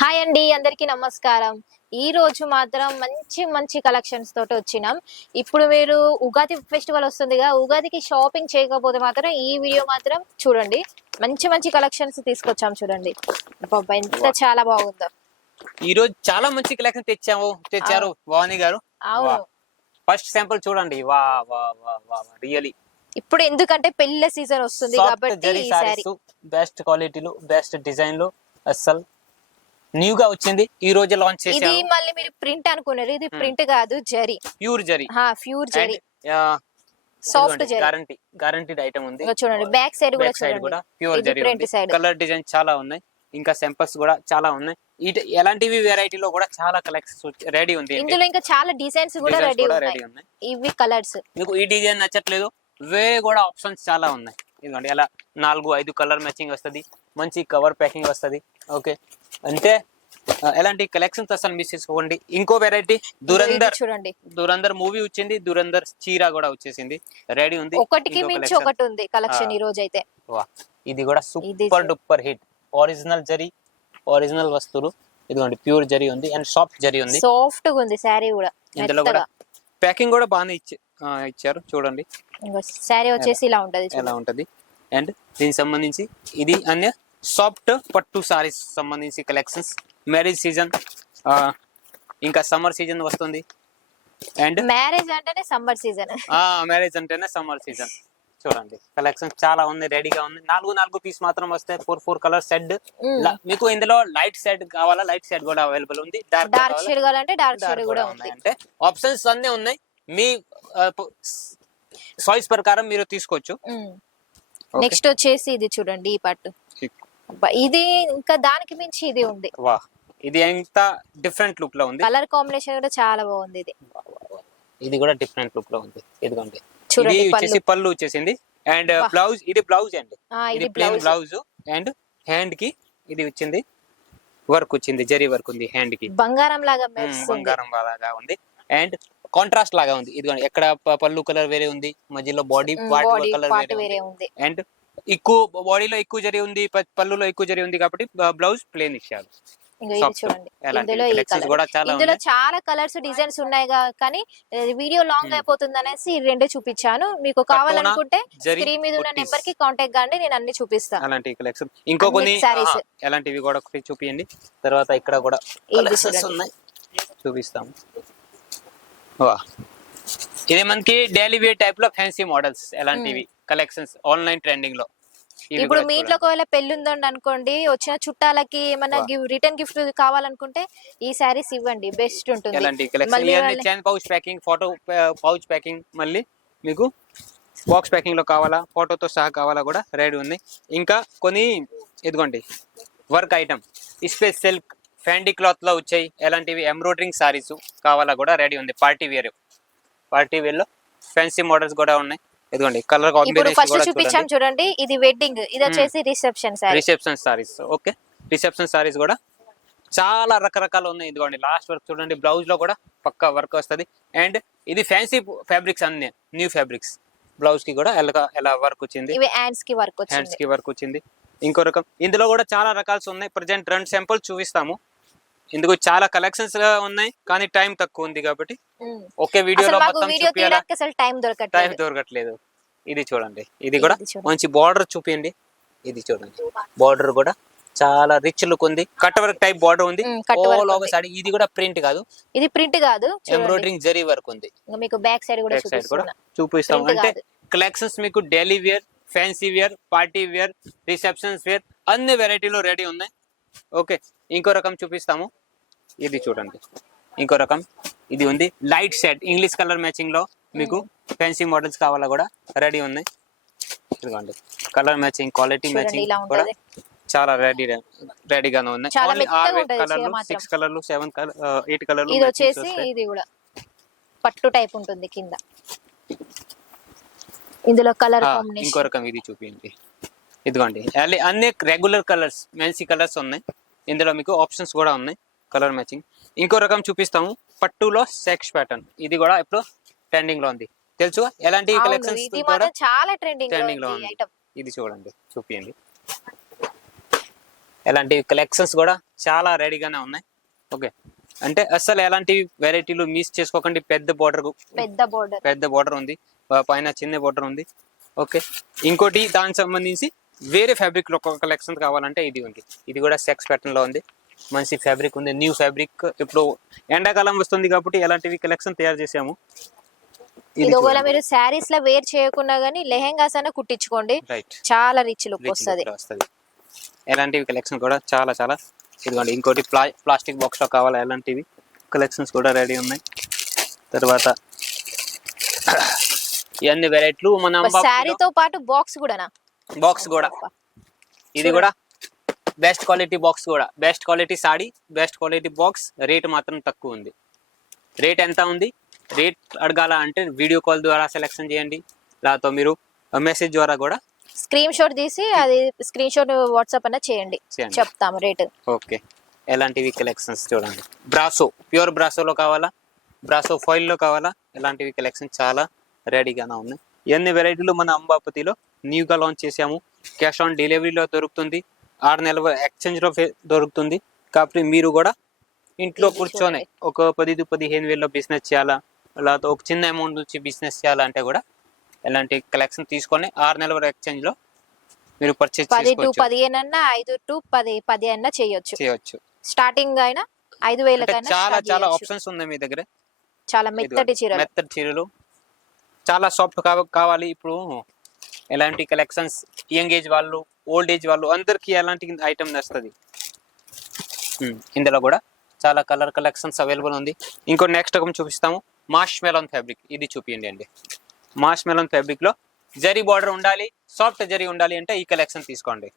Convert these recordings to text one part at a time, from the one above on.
Hi అండి, అందరికీ నమస్కారం. ఈ రోజు మాత్రం మంచి మంచి కలెక్షన్స్ తోటి వచ్చినాం. ఇప్పుడు మీరు ఉగాది ఫెస్టివల్ వస్తుందిగా, ఉగాదికి షాపింగ్ చేయకపోతే మాత్రం ఈ వీడియో మాత్రం చూడండి. మంచి మంచి కలెక్షన్స్ తీసుకొచ్చాం చూడండి. అబ్బబ్బా, ఎంత చాలా బాగుందో. ఈ రోజు చాలా మంచి కలెక్షన్ తెచ్చారు భవానీ గారు. అవును, ఫస్ట్ శాంపుల్ చూడండి. వా వా వా వా రియలీ ఇప్పుడు ఎందుకంటే పెళ్లి సీజన్ వస్తుంది కాబట్టి ఈ సారీ బెస్ట్ క్వాలిటీలో బెస్ట్ డిజైన్ లో అస్సలు న్యూ గా వచ్చింది. ఈ రోజు లాంచ్ ఇది చేశారు. మళ్ళీ మీరు ప్రింట్ అనుకున్నారు, ఇది ప్రింట్ కాదు, zari, pure zari. Pure zari, soft zari, guaranteed item ఉంది. చూడండి బ్యాక్ సైడ్ కూడా చూడండి, కూడా pure zari print side. Colour design చాలా ఉన్నాయి, ఇంకా సింపుల్స్ కూడా చాలా ఉన్నాయి. ఎలాంటివి వెరైటీలో కూడా చాలా కలెక్షన్స్ రెడీ ఉంది. ఇందులో ఇంకా చాలా డిజైన్స్ కూడా రెడీ ఉన్నాయి. ఇవి కలర్స్ మీకు ఈ డిజైన్ నచ్చట్లేదు, వేరే కూడా ఆప్షన్స్ చాలా ఉన్నాయి. ఇదిగోండి, అలా 4-5 కలర్ మ్యాచింగ్ వస్తుంది, మంచి కవర్ ప్యాకింగ్ వస్తుంది. ఓకే, అంటే ఎలాంటి కలెక్షన్స్ అసలు మిస్ చేసుకోండి. ఇంకో వెరైటీ దురందర్ చూడండి, దురందర్ మూవీ వచ్చింది, దురందర్ చీర కూడా వచ్చేసింది, రెడీ ఉంది. ఒకటికి మించి ఒకటి ఉంది కలెక్షన్ ఈ రోజు అయితే. ఇది కూడా super duper hit. Original zari, original వస్తువులు. ఇదిగోండి ప్యూర్ జరీ ఉంది అండ్ సాఫ్ట్ జరీ ఉంది, సాఫ్ట్ గా ఉంది శారీ కూడా. ఇందులో కూడా ప్యాకింగ్ కూడా బాగానే ఇచ్చారు చూడండి. శారీ వచ్చేసి ఇలా ఉంటది, ఎలా ఉంటది. అండ్ దీనికి సంబంధించి ఇది అన్య సాఫ్ట్ పట్టు సారీస్ సంబంధించి కలెక్షన్స్. మ్యారేజ్ సీజన్, ఇంకా సమ్మర్ సీజన్ వస్తుంది. అండ్ మ్యారేజ్ అంటేనే సమ్మర్ సీజన్, మ్యారేజ్ అంటేనే సమ్మర్ సీజన్. చూడండి కలెక్షన్స్ చాలా ఉంది, రెడీగా ఉంది. 4 పీస్ మాత్రం వస్తాయి, 4 కలర్ సెట్. మీకు ఇందులో లైట్ సెట్ కావాలా, లైట్ సెట్ కూడా అవైలబుల్ ఉంది. డార్క్ షేడ్ కావాలంటే డార్క్ షేడ్ కూడా ఉంది. అంటే ఆప్షన్స్ అన్ని ఉన్నాయి, మీ చాయిస్ ప్రకారం మీరు తీసుకోవచ్చు. నెక్స్ట్ వచ్చేసి ఇది చూడండి, ఈ పట్టు. ఇది ఇంకా దానికి మించి ఇది ఉంది. వా, ఇది ఎంత డిఫరెంట్ లుక్ లో ఉంది. కలర్ కాంబినేషన్ కూడా చాలా బాగుంది. ఇది కూడా డిఫరెంట్ లుక్ లో ఉంది. ఇదిగోండి, ఇది వచ్చేసి పళ్ళు వచ్చేసింది. అండ్ బ్లౌజ్, ఇది బ్లౌజ్ అండి, ఇది ప్లెయిన్ బ్లౌజ్. అండ్ హ్యాండ్ కి ఇది వచ్చింది, వర్క్ వచ్చింది, జరీ వర్క్ ఉంది. హ్యాండ్ కి బంగారం లాగా ఉంది. అండ్ కాంట్రాస్ట్ లాగా ఉంది. ఇదిగోండి, ఎక్కడ పళ్ళు కలర్ వేరే ఉంది, మధ్యలో బాడీ పార్ట్ కలర్ వేరే ఉంది. అండ్ ఎక్కువ బాడీలో ఎక్కువ జరీ ఉంది, పళ్ళులో ఎక్కువ జరీ ఉంది కాబట్టి బ్లౌజ్ ప్లేన్ ఇచ్చారు. ఇందులో చాలా కలర్స్ డిజైన్స్ ఉన్నాయి కానీ వీడియో లాంగ్ అయిపోతుంది అనేసి రెండు చూపించాను. మీకు కావాలనుకుంటే స్క్రీన్ మీద ఉన్న నెంబర్ కి కాంటాక్ట్ కండి, నేను అన్ని చూపిస్తాను. అలాంటి కలెక్షన్ ఇంకో కొన్ని అలాంటివి కూడా చూపియండి. తర్వాత ఇక్కడ కూడా ఉన్నాయి, చూపిస్తాము. ఇది మనకి డైలీ వేర్ టైప్ లో ఫ్యాన్సీ మోడల్స్, ఎలాంటివి కలెక్షన్స్ ఆన్లైన్ ట్రెండింగ్ లో. ఇప్పుడు మీ ఇంట్లో ఒకవేళ పెళ్లి ఉందండి అనుకోండి, వచ్చిన చుట్టాలకి ఏమన్నా రిటర్న్ గిఫ్ట్ కావాలనుకుంటే ఈ సారీస్ ఇవ్వండి, బెస్ట్ ఉంటుంది. Chain pouch packing, photo pouch packing, మళ్ళీ మీకు బాక్స్ ప్యాకింగ్ లో కావాలా, ఫోటోతో సహా కావాలా కూడా రెడీ ఉంది. ఇంకా కొన్ని ఇదిగోండి వర్క్ ఐటమ్, స్పేస్ సిల్క్ ఫ్యాండీ క్లాత్ లో వచ్చాయి. ఎలాంటివి ఎంబ్రాయిడరింగ్ సారీస్ కావాలా కూడా రెడీ ఉంది. పార్టీ వేర్ లో ఫ్యాన్సీ మోడల్స్ కూడా ఉన్నాయి. ఇదిగోండి కలర్ కాంబినేషన్ చూపించాం చూడండి. ఇది వెడ్డింగ్, ఇది వచ్చేసి reception saris. Okay, reception saris కూడా చాలా రకరకాలు ఉన్నాయి. ఇదిగోండి లాస్ట్ వర్క్ చూడండి, బ్లౌజ్ లో కూడా పక్కా వర్క్ వస్తుంది. అండ్ ఇది ఫ్యాన్సీ ఫ్యాబ్రిక్స్ అన్ని న్యూ ఫ్యాబ్రిక్స్. బ్లౌజ్ కి కూడా ఎలా వర్క్ వచ్చింది, హ్యాండ్స్ కి వర్క్ వచ్చింది. ఇంకో రకం ఇందులో కూడా చాలా రకాలు ఉన్నాయి. ప్రజెంట్ 2 శాంపుల్ చూపిస్తాము. ఇందుకు చాలా కలెక్షన్స్ ఉన్నాయి కానీ టైం తక్కువ ఉంది కాబట్టి ఒకే వీడియోలో టైం దొరకట్లేదు. ఇది చూడండి, ఇది కూడా మంచి బార్డర్ చూపించండి. ఇది చూడండి, బార్డర్ కూడా చాలా రిచ్ లుక్ ఉంది. కట్ వర్క్ టైప్ బార్డర్ ఉంది. ఇది కూడా ప్రింట్ కాదు, ఎంబ్రాయిడరింగ్ జరీ వర్క్ ఉంది. మీకు బ్యాక్ సైడ్ కూడా చూపిస్తాం. అంటే కలెక్షన్స్ మీకు daily wear, fancy wear, party wear, receptions wear అన్ని వెరైటీలో రెడీ ఉన్నాయి. ఓకే, ఇంకో రకం చూపిస్తాము. ఇది చూడండి, ఇంకో రకం ఇది ఉంది. Light shade English colour matching లో మీకు ఫ్యాన్సీ మోడల్స్ కావాలా కూడా రెడీ ఉన్నాయి. ఇదిగోండి కలర్ మ్యాచింగ్, క్వాలిటీ మ్యాచింగ్ కూడా చాలా రెడీగానే ఉన్నాయి. 6 కలర్లు 7 కలర్ 8 కలర్లు. ఇది వచ్చేసి ఇది కూడా పట్టు టైప్ ఉంటుంది కింద. ఇందులో కలర్ కాంబినేషన్ ఇంకో రకం ఇది చూపించండి. ఇదిగోండి అన్ని రెగ్యులర్ కలర్స్, ఫ్యాన్సీ కలర్స్ ఉన్నాయి. ఇందులో మీకు ఆప్షన్స్ కూడా ఉన్నాయి, కలర్ మ్యాచింగ్. ఇంకో రకం చూపిస్తాము, పట్టులో సెక్స్ ప్యాటర్న్. ఇది కూడా ఇప్పుడు ట్రెండింగ్ లో ఉంది, తెలుసు. ఎలాంటి కలెక్షన్స్ చాలా ట్రెండింగ్ లో ఉంది. ఇది చూడండి, చూపియండి. ఎలాంటి కలెక్షన్స్ కూడా చాలా రెడీగానే ఉన్నాయి. ఓకే, అంటే అసలు ఎలాంటి వెరైటీలు మిస్ చేసుకోకండి. పెద్ద బోర్డర్ ఉంది, పైన చిన్న బోర్డర్ ఉంది. ఓకే, ఇంకోటి దానికి సంబంధించి వేరే ఫ్యాబ్రిక్ లో కలెక్షన్ కావాలంటే ఇది ఉంది. ఇది కూడా సెక్స్ ప్యాటర్న్ లో ఉంది, మంచి ఫ్యాబ్రిక్ ఉంది, న్యూ ఫ్యాబ్రిక్. ఇప్పుడు ఎండాకాలం వస్తుంది కాబట్టి ఎలాంటివి కలెక్షన్ తయారు చేసాము. ఇది ఒకవేళ మీరు శారీస్ లో వేర్ చేయకుండా గానీ లెహెంగాస్ అయినా కుట్టించుకోండి, రైట్, చాలా రిచ్ లుక్ వస్తుంది. ఎలాంటివి కలెక్షన్ కూడా చాలా చాలా. ఇదిగోండి ఇంకోటి ప్లాస్టిక్ బాక్స్ లో కావాలా, ఎలాంటివి కలెక్షన్స్ కూడా రెడీ ఉన్నాయి. తర్వాత ఇవన్నీ వెరైటీలు మన శారీతో పాటు బాక్స్ కూడా ఇది కూడా బెస్ట్ క్వాలిటీ బాక్స్, కూడా best quality saree, best quality box. Rate మాత్రం తక్కువ ఉంది. రేట్ ఎంత ఉంది, రేట్ అడగాల అంటే వీడియో కాల్ ద్వారా సెలెక్షన్ చేయండి, లేకపోతే మీరు మెసేజ్ ద్వారా కూడా స్క్రీన్ షాట్ తీసి అది స్క్రీన్ షాట్ వాట్సాప్ అన్న చేయండి, చెప్తాము రేట్. ఓకే, ఎలాంటివి కలెక్షన్స్ చూడండి. బ్రాసో, ప్యూర్ బ్రాసోలో కావాలా, బ్రాసో ఫాయిల్లో కావాలా, ఎలాంటివి కలెక్షన్ చాలా రెడీగానే ఉన్నాయి. ఇవన్నీ వెరైటీలు మన అంబాపతిలో న్యూగా లాంచ్ చేసాము. క్యాష్ ఆన్ డెలివరీలో దొరుకుతుంది, 6 నెలల ఎక్స్చేంజ్లో దొరుకుతుంది. కాబట్టి మీరు కూడా ఇంట్లో కూర్చొని ఒక 10-15 వేలలో బిజినెస్ చేయాలా, లేకపోతే ఒక చిన్న అమౌంట్ నుంచి బిజినెస్ చేయాలంటే కూడా ఎలాంటి కలెక్షన్ తీసుకొని 6 నెలల ఎక్స్చేంజ్ లో మీరు పర్చేస్ 10 to 15 అన్నా 5 to 10 అన్నా చేయొచ్చు. స్టార్టింగ్ అయినా 5,000 చాలా ఆప్షన్స్ ఉన్నాయి మీ దగ్గర. చాలా మెత్తటి చీరలు చాలా సాఫ్ట్ కావాలి. ఇప్పుడు ఎలాంటి కలెక్షన్స్ యంగ్ ఏజ్ వాళ్ళు, ఓల్డ్ ఏజ్ వాళ్ళు అందరికి ఎలాంటి ఐటమ్ వస్తుంది. ఇందులో కూడా చాలా కలర్ కలెక్షన్స్ అవైలబుల్ ఉంది. ఇంకో నెక్స్ట్ ఒక చూపిస్తాము, మాష్ మెలాన్ ఫ్యాబ్రిక్. ఇది చూపియండి అండి. మాష్ మెలాన్ ఫ్యాబ్రిక్ లో జరీ బార్డర్ ఉండాలి, సాఫ్ట్ జరీ ఉండాలి అంటే ఈ కలెక్షన్ తీసుకోండి.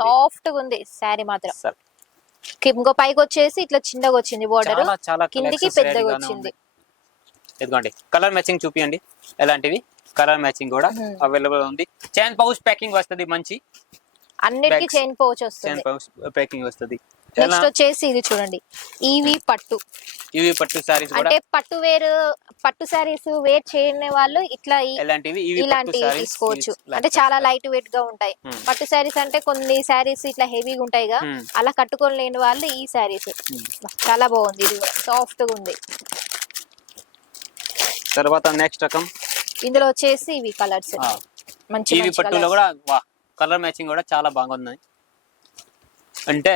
సాఫ్ట్ ఉంది శారీ మాత్రం. ఇంకో పైకి వచ్చేసి ఇట్లా చిన్నగా వచ్చింది బార్డర్, కిందికి పెద్దగా వచ్చింది. ఇదిగోండి కలర్ మ్యాచింగ్ చూపియండి. ఎలాంటివి కలర్ మ్యాచింగ్ కూడా అవైలబుల్ ఉంది. చైన్ పౌచ్ ప్యాకింగ్ వస్తుంది, మంచి అన్నిటికీ చైన్ పౌచ్ ప్యాకింగ్ వస్తుంది. నెక్స్ట్ వచ్చేసి ఇది చూడండి, ఈవి పట్టు సారీస్ అంటే పట్టు సారీస్ వేర్ చేయని వాళ్ళు ఇలాంటివి తీసుకోవచ్చు. అంటే చాలా లైట్ వెయిట్ గా ఉంటాయి. పట్టు సారీస్ అంటే కొన్ని సారీస్ ఇట్లా హెవీగా ఉంటాయిగా, అలా కట్టుకోలేని వాళ్ళు ఈ సారీస్ చాలా బాగుంది. ఇది కూడా సాఫ్ట్ గా ఉంది. తర్వాత నెక్స్ట్ రకం ఇందులో వచ్చేసి ఇవి కలర్స్ మంచి పట్టులో కూడా కలర్ మ్యాచింగ్ కూడా చాలా బాగున్నాయి. అంటే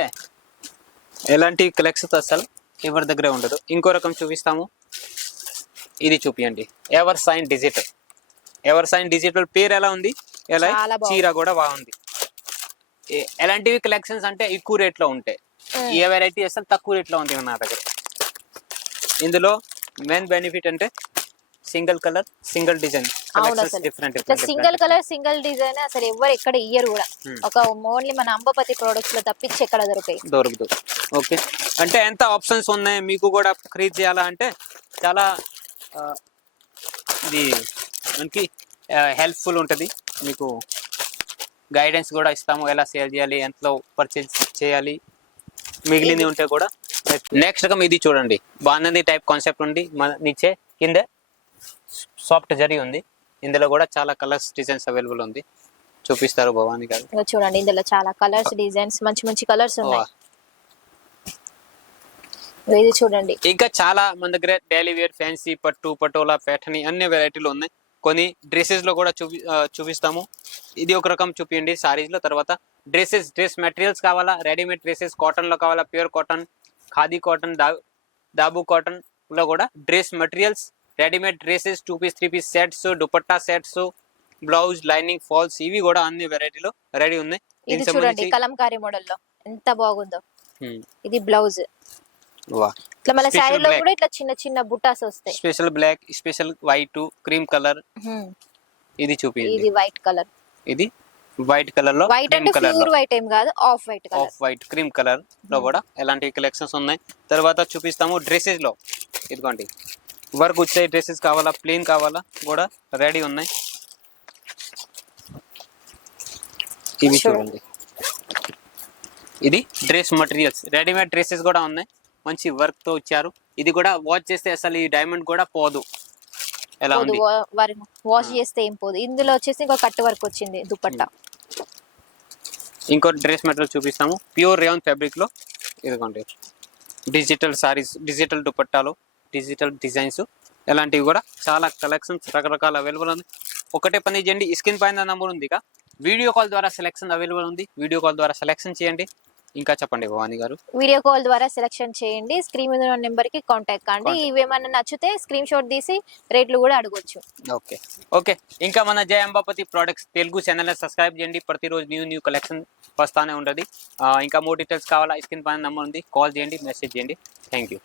ఎలాంటి కలెక్షన్స్ అసలు ఎవరి దగ్గర ఉండదు. ఇంకో రకం చూపిస్తాము, ఇది చూపియండి. ఎవర్ సైన్ డిజిటల్ పేరు ఎలా ఉంది, ఎలా చీర కూడా బాగుంది. ఎలాంటివి కలెక్షన్స్ అంటే ఎక్కువ రేట్ లో ఉంటాయి. ఏ వెరైటీ అసలు తక్కువ రేట్ లో ఉంది నా దగ్గర. ఇందులో మెయిన్ బెనిఫిట్ అంటే single colour single design, single colour single design అసలు ఎవరు ఎక్కడ ఇయ్యరు కూడా. ఒక ఓన్లీ మన అంబపతి ప్రొడక్ట్స్ లో తప్పించి ఎక్కడ దొరకదు. ఓకే, అంటే ఎంత ఆప్షన్స్ ఉన్నాయి మీకు కూడా ఖరీదు చేయాలా అంటే చాలా ఇది మనకి హెల్ప్ఫుల్ ఉంటుంది. మీకు గైడెన్స్ కూడా ఇస్తాము, ఎలా సేల్ చేయాలి, ఎంతలో పర్చేజ్ చేయాలి, మిగిలినవి ఉంటే కూడా. నెక్స్ట్ రకం ఇది చూడండి, బాగుంది టైప్ కాన్సెప్ట్ ఉంది. నిచ్చే కింద సాఫ్ట్ జరీ ఉంది. ఇందులో కూడా చాలా కలర్స్ డిజైన్స్ అవైలబుల్ ఉంది. చూపిస్తారు భవానీ గారు. చూడండి ఇందులో చాలా కలర్స్ డిజైన్స్ మంచి కలర్స్ ఉన్నాయి. ఇది చూడండి, ఇంకా చాలా మన దగ్గర daily wear, fancy, patola, pattern అన్ని వెరైటీలు ఉన్నాయి. కొన్ని డ్రెస్సెస్ లో కూడా చూపిస్తాము. ఇది ఒక రకం చూపియండి సారీస్ లో. తర్వాత డ్రెస్ మెటీరియల్స్ కావాలా, రెడీమేడ్ డ్రెస్సెస్ కాటన్ లో కావాలా, pure cotton, khadi cotton, dabu cotton లో కూడా dress materials, readymade dresses, 2 piece 3 piece sets, dupatta sets, blouse, lining, falls, ఇవి కూడా అన్ని వెరైటీలో రెడీ ఉన్నాయి. ఇది చూడండి కలంకారీ మోడల్ లో ఎంత బాగుందో. ఇది బ్లౌజ్ ఇట్లా మన శారీలో కూడా ఇట్లా చిన్న బుట్టాస్ వస్తాయి. Special black, special white, cream colour. ఇది చూపించండి. ఇది వైట్ కలర్. ఇది వైట్ కలర్ లో, వైట్ అంటే ప్యూర్ వైట్ ఏం కాదు, ఆఫ్ వైట్ క్రీమ్ కలర్ లో కూడా ఎలాంటి కలెక్షన్స్ ఉన్నాయి. తర్వాత చూపిస్తాము డ్రెస్సెస్ లో. ఇదిగోండి వర్క్ వచ్చే డ్రెస్సెస్ కావాలా, ప్లేన్ కావాలా కూడా రెడీ ఉన్నాయి. ఇవి చూడండి, ఇది డ్రెస్ మెటీరియల్స్, రెడీమేడ్ డ్రెస్సెస్ కూడా ఉన్నాయి, మంచి వర్క్ తో ఇచ్చారు. ఇది కూడా వాష్ చేస్తే అసలు ఈ డైమండ్ కూడా పోదు. ఎలా ఉంది, వాష్ చేస్తే ఏం పోదు. ఇందులో వచ్చేసి ఇంకో కట్ వర్క్ వచ్చింది దుపట్టా. ఇంకో డ్రెస్ మెటీరియల్ చూపిస్తాము, ప్యూర్ రేయాన్ ఫ్యాబ్రిక్ లో. ఇదిగోండి డిజిటల్ సారీస్, డిజిటల్ దుపట్టాలు, డిజిటల్ డిజైన్స్, ఇలాంటివి కూడా చాలా కలెక్షన్స్ రకరకాల అవైలబుల్ ఉంది. ఒకటే పని చేయండి, స్క్రీన్ పైన నంబర్ ఉంది, ఇక వీడియో కాల్ ద్వారా సెలెక్షన్ అవైలబుల్ ఉంది. వీడియో కాల్ ద్వారా సెలెక్షన్ చేయండి. ఇంకా చెప్పండి భవానీ గారు. వీడియో కాల్ ద్వారా సెలెక్షన్ చేయండి, స్క్రీన్ మీద ఉన్న నెంబర్ కి కాంటాక్ట్ కండి. ఇవేమన్నా నచ్చితే స్క్రీన్ షాట్ తీసి రేట్లు కూడా అడగొచ్చు. Okay okay. ఇంకా మన జయ Ambapathi products Telugu channel subscribe చేయండి. ప్రతిరోజు న్యూ కలెక్షన్ వస్తానే ఉంటుంది. ఇంకా మోర్ డీటెయిల్స్ కావాలా, స్క్రీన్ పైన నెంబర్ ఉంది, కాల్ చేయండి, మెసేజ్ చేయండి. Thank you.